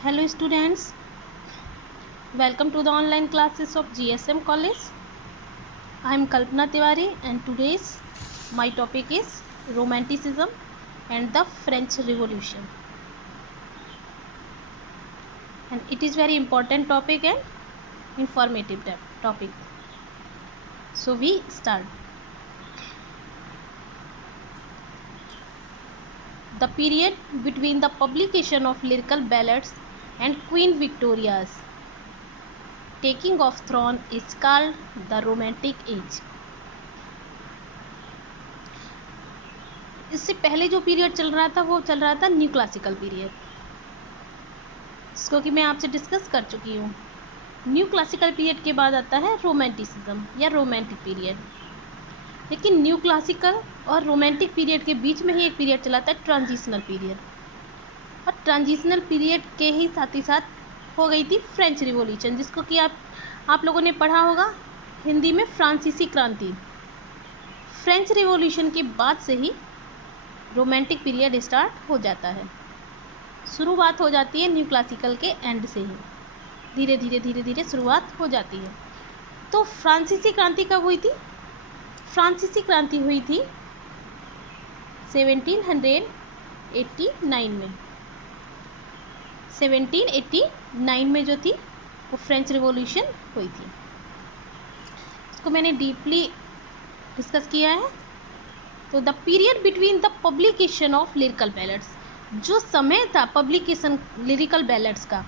Hello students, welcome to the online classes of GSM College. I am Kalpana Tiwari and today's my topic is Romanticism and the French Revolution. And it is very important topic and informative topic. So we start. The period between the publication of lyrical ballads and Queen Victoria's taking of throne is called the Romantic Age. इससे पहले जो period चल रहा था वो चल रहा था न्यू क्लासिकल पीरियड, इसको कि मैं आपसे डिस्कस कर चुकी हूँ। न्यू क्लासिकल पीरियड के बाद आता है रोमांटिसिज्म या रोमांटिक पीरियड। लेकिन न्यू क्लासिकल और रोमांटिक पीरियड के बीच में ही एक पीरियड चला था ट्रांजिशनल पीरियड, और ट्रांजिशनल पीरियड के ही साथ हो गई थी फ्रेंच रिवॉल्यूशन, जिसको कि आप लोगों ने पढ़ा होगा हिंदी में फ्रांसीसी क्रांति। फ्रेंच रिवॉल्यूशन के बाद से ही रोमांटिक पीरियड स्टार्ट हो जाता है। शुरुआत हो जाती है न्यू क्लासिकल के एंड से ही, धीरे धीरे शुरुआत हो जाती है। तो फ्रांसीसी क्रांति कब हुई थी? फ्रांसीसी क्रांति हुई थी 1789 में। 1789 में जो थी वो फ्रेंच रिवॉल्यूशन हुई थी। इसको मैंने डीपली डिस्कस किया है। तो the period between the publication of lyrical ballads, जो समय था पब्लिकेशन लिरिकल बैलेड्स का,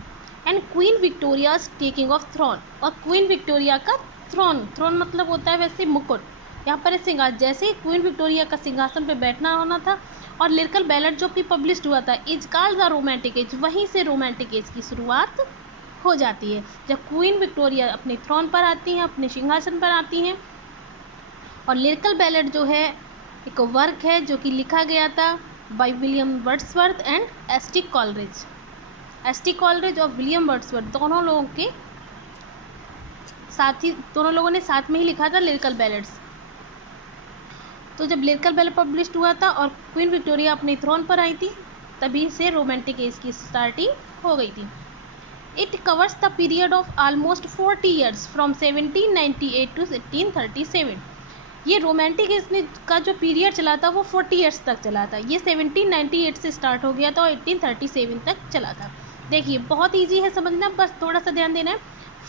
and Queen Victoria's taking of throne, और क्वीन विक्टोरिया का थ्रोन मतलब होता है वैसे मुकुट, यहाँ पर सिंहासन, जैसे ही क्वीन विक्टोरिया का सिंहासन पे बैठना होना था और लिरिकल बैलेड जो कि पब्लिश्ड हुआ था is called the romantic as, वहीं से रोमांटिक एज की शुरुआत हो जाती है, जब क्वीन विक्टोरिया अपने थ्रोन पर आती हैं, अपने सिंहासन पर आती हैं। और लिरिकल बैलेड जो है एक वर्क है जो कि लिखा गया था by William Wordsworth and ST. Coleridge. ST. Coleridge और विलियम वर्ड्सवर्थ दोनों लोगों ने साथ में ही लिखा था लिरिकल बैलेड्स। तो जब लिरिकल बैलेड पब्लिश्ड हुआ था और क्वीन विक्टोरिया अपने थ्रोन पर आई थी, तभी से रोमांटिक एज की स्टार्टिंग हो गई थी। It covers the period of almost 40 years from 1798 to 1837। ये रोमांटिक एज का जो पीरियड चला था वो 40 ईयर्स तक चला था। ये 1798 से स्टार्ट हो गया था और 1837 तक चला था। देखिए बहुत ईजी है समझना, बस थोड़ा सा ध्यान देना है।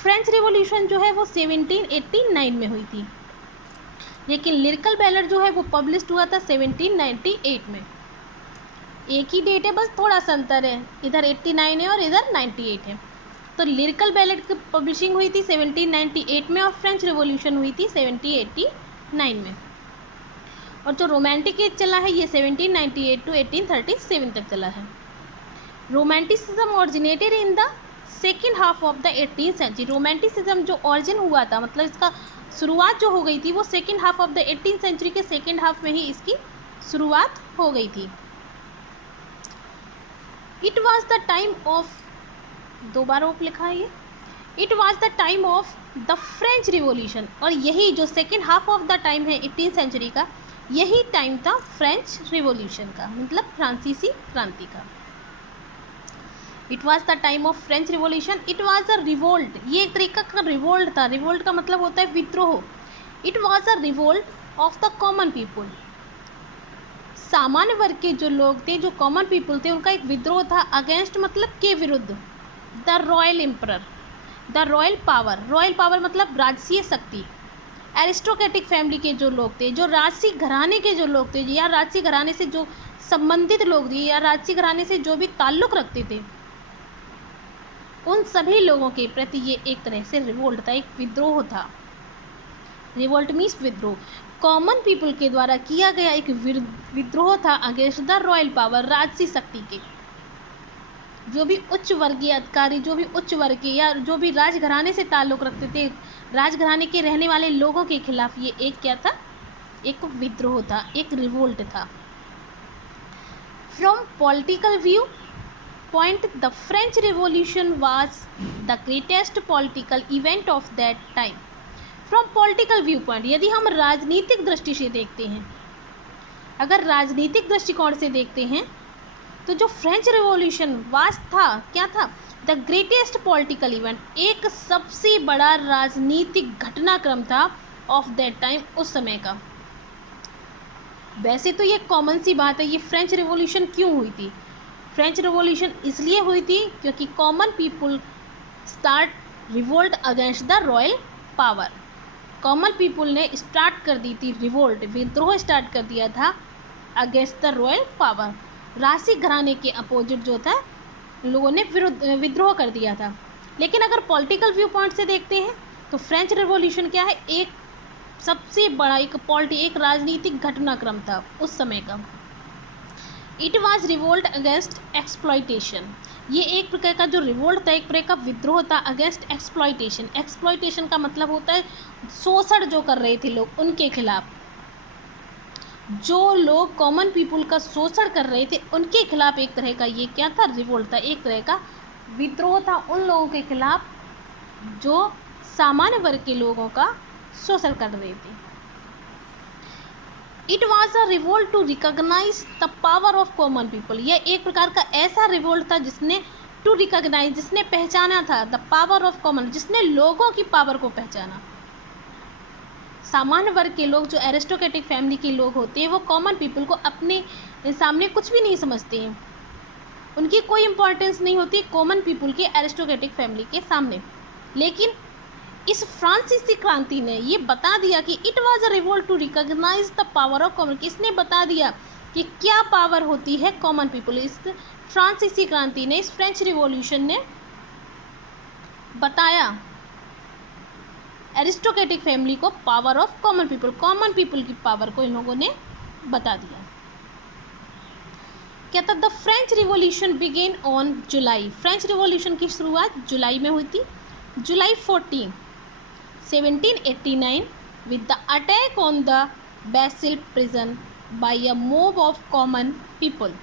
फ्रेंच रिवॉल्यूशन जो है वो 1789 में हुई थी, लेकिन लिरिकल बैलेड जो है वो पब्लिश्ड हुआ था 1798 में। एक ही डेट है, बस थोड़ा सा अंतर है, इधर 89 है और इधर 98 है। तो लिरिकल बैलेड की पब्लिशिंग हुई थी 1798 में और फ्रेंच रिवॉल्यूशन हुई थी 1789 में। और जो रोमांटिक एज चला है ये 1798 टू 1837 तक चला है। Romanticism originated in the second half of the 18th century. Romanticism जो ऑरिजिन हुआ था, मतलब इसका शुरुआत जो हो गई थी वो second half of the 18th century के सेकेंड हाफ में ही इसकी शुरुआत हो गई थी। It was the time of, दो बार ओप लिखा है ये, it was the time of the French revolution, और यही जो second half of the time है 18th सेंचुरी का, यही टाइम था फ्रेंच रिवॉल्यूशन का, मतलब फ्रांसीसी क्रांति का। It was the time of French revolution. It was a revolt, ये एक तरीका का रिवोल्ट था। रिवोल्ट का मतलब होता है विद्रोह। It was a revolt of the common people. सामान्य वर्ग के जो लोग थे, जो कॉमन पीपुल थे, उनका एक विद्रोह था अगेंस्ट, मतलब के विरुद्ध, the royal emperor, the royal power. Royal power मतलब राजसीय शक्ति। एरिस्टोक्रेटिक फैमिली के जो लोग थे, जो राजसी घराने के जो लोग थे, या राजसी घराने से जो संबंधित लोग थे, या राजसी घराने से जो भी ताल्लुक़ रखते थे, उन सभी लोगों के प्रति ये एक तरह से रिवोल्ट था, एक विद्रोह था। रिवोल्ट मीन्स विद्रोह। कॉमन पीपल के द्वारा किया गया एक विद्रोह था अगेंस्ट द रॉयल पावर, राजसी शक्ति के। जो भी उच्च वर्गीय अधिकारी, जो भी उच्च वर्ग के या जो भी राजघराने से ताल्लुक़ रखते थे, राजघराने के रहने वाले लोगों के खिलाफ ये एक क्या था, एक विद्रोह था, एक रिवोल्ट था। From political view point, the French Revolution was the greatest political event of that time. From political viewpoint, यदि हम राजनीतिक दृष्टि से देखते हैं, अगर राजनीतिक दृष्टिकोण से देखते हैं तो जो फ्रेंच रिवॉल्यूशन वाज था, क्या था, द ग्रेटेस्ट पॉलिटिकल इवेंट, एक सबसे बड़ा राजनीतिक घटनाक्रम था ऑफ दैट टाइम, उस समय का। वैसे तो ये कॉमन सी बात है, ये फ्रेंच रिवॉल्यूशन क्यों हुई थी? फ्रेंच रिवॉल्यूशन इसलिए हुई थी क्योंकि common people start revolt against the royal power. Common people ने स्टार्ट कर दी थी रिवोल्ट, विद्रोह स्टार्ट कर दिया था अगेंस्ट द रॉयल पावर। राजसी घराने के अपोजिट जो था लोगों ने विद्रोह कर दिया था। लेकिन अगर पॉलिटिकल व्यू पॉइंट से देखते हैं तो फ्रेंच रिवॉल्यूशन क्या है, एक सबसे बड़ा एक राजनीतिक घटनाक्रम था उस समय का। It was revolt against exploitation, ये एक प्रकार का जो रिवोल्ट था, एक प्रकार का विद्रोह था अगेंस्ट एक्सप्लॉयटेशन। एक्सप्लॉयटेशन का मतलब होता है शोषण जो कर रहे थे लोग, उनके खिलाफ। जो लोग कॉमन पीपल का शोषण कर रहे थे उनके खिलाफ एक तरह का ये क्या था, रिवोल्ट था, एक तरह का विद्रोह था उन लोगों के खिलाफ जो सामान्य वर्ग के लोगों का शोषण कर रहे थे। It was a revolt to recognise the power of common people, यह एक प्रकार का ऐसा रिवोल्ट था जिसने टू रिकॉग्नाइज, जिसने पहचाना था द पावर ऑफ कॉमन, जिसने लोगों की पावर को पहचाना। सामान्य वर्ग के लोग, जो एरिस्टोक्रेटिक फैमिली के लोग होते हैं, वो कॉमन पीपल को अपने सामने कुछ भी नहीं समझते हैं, उनकी कोई इंपॉर्टेंस नहीं होती कॉमन पीपल के एरिस्टोक्रेटिक फैमिली के सामने। लेकिन इस फ्रांसीसी क्रांति ने ये बता दिया कि it was a revolt to recognise the power of common, इसने बता दिया कि क्या पावर होती है कॉमन पीपल। इस फ्रांसीसी क्रांति ने, इस फ्रेंच रिवॉल्यूशन ने बताया एरिस्टोक्रेटिक फैमिली को पावर ऑफ कॉमन पीपल की पावर को इन लोगों ने बता दिया। क्या था, the French revolution began on July, French revolution की शुरुआत जुलाई में हुई थी, जुलाई 14, 1789 with the attack on the Bastille prison by a mob of common people।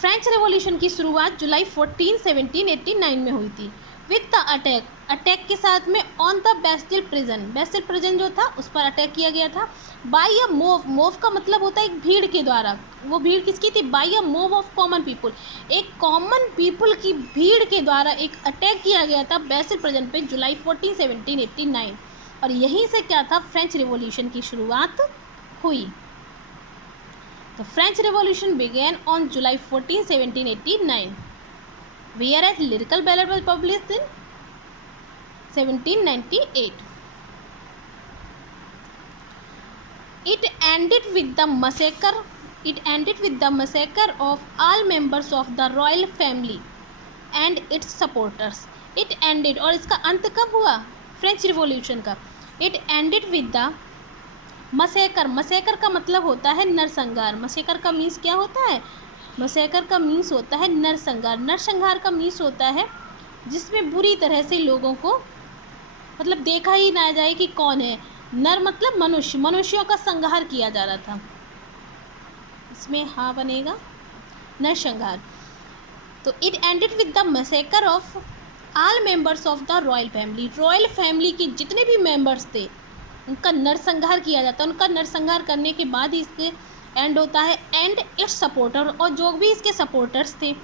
French revolution की शुरुआत जुलाई 14, 1789 में हुई थी। विद द अटैक के साथ में ऑन द बेस्टिल प्रिजन जो था उस पर अटैक किया गया था। बाय अ मोव का मतलब होता है एक भीड़ के द्वारा, वो भीड़ किसकी थी, by a mob of common people, एक कॉमन पीपल की भीड़ के द्वारा एक अटैक किया गया था बेस्टिल प्रिजन पे जुलाई 14, 1789। और यहीं से क्या था, फ्रेंच रिवॉल्यूशन की शुरुआत हुई। The French Revolution began on July 14, 1789, whereas Lyrical Ballad was published in 1798. It ended with the massacre of all members of the royal family and its supporters. It ended, और इसका अंत कब हुआ French revolution का? It ended with the massacre का मतलब होता है नरसंहार। मसेकर का मीन्स क्या होता है, मसेकर का मीन्स होता है नरसंहार। नरसंहार का मीन्स होता है जिसमें बुरी तरह से लोगों को मतलब देखा ही ना जाए कि कौन है। नर मतलब मनुष्य, मनुष्यों का संहार किया जा रहा था, इसमें हाँ बनेगा नरसंहार। तो it ended with the massacre of all members of the royal family, royal family के जितने भी मेंबर्स थे उनका नरसंहार किया जाता है। उनका नरसंहार करने के बाद ही इसके एंड होता है। एंड इट्स सपोर्टर, और जो भी इसके सपोर्टर्स थे,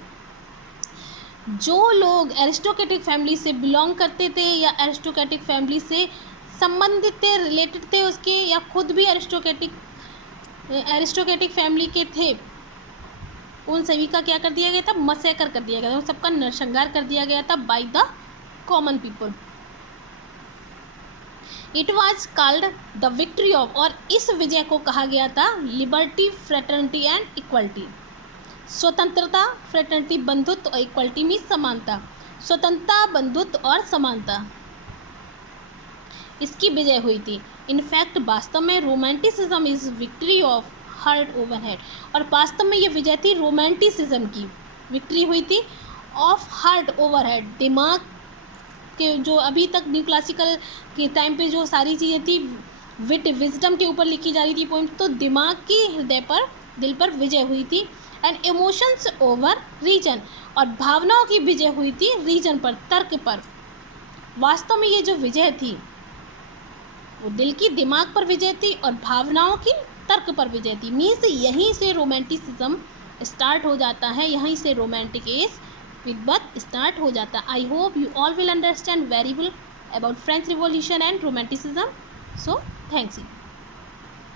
जो लोग एरिस्टोक्रेटिक फैमिली से बिलोंग करते थे या एरिस्टोक्रेटिक फैमिली से संबंधित थे, रिलेटेड थे उसके, या खुद भी एरिस्टोक्रेटिक फैमिली के थे, उन सभी का क्या कर दिया गया था, मसेकर कर दिया गया था, उन सबका नरसंहार कर दिया गया था by the common people. It was called the victory of, और इस विजय को कहा गया था लिबर्टी, फ्रेटर्निटी एंड इक्वलिटी। स्वतंत्रता, फ्रेटर्निटी बंधुत्व, और इक्वलिटी मीन्स समानता, स्वतंत्रता, बंधुत्व और समानता, इसकी विजय हुई थी। इनफैक्ट वास्तव में romanticism is victory of heart over head, और वास्तव में ये विजय थी रोमांटिसिज्म की, विक्ट्री हुई थी ऑफ हार्ट ओवर हेड, दिमाग के जो अभी तक न्यू क्लासिकल के टाइम पे जो सारी चीज़ें थी विट विजडम के ऊपर लिखी जा रही थी पोइम, तो दिमाग की हृदय पर, दिल पर विजय हुई थी। एंड इमोशंस ओवर रीजन, और भावनाओं की विजय हुई थी रीजन पर, तर्क पर। वास्तव में ये जो विजय थी वो दिल की, दिमाग पर विजय थी और भावनाओं की तर्क पर विजय थी। मीन्स यहीं से रोमांटिसिज्म स्टार्ट हो जाता है, यहीं से romantic as with birth start हो जाता है। I hope you all will understand very well about French revolution and romanticism. So thanks you.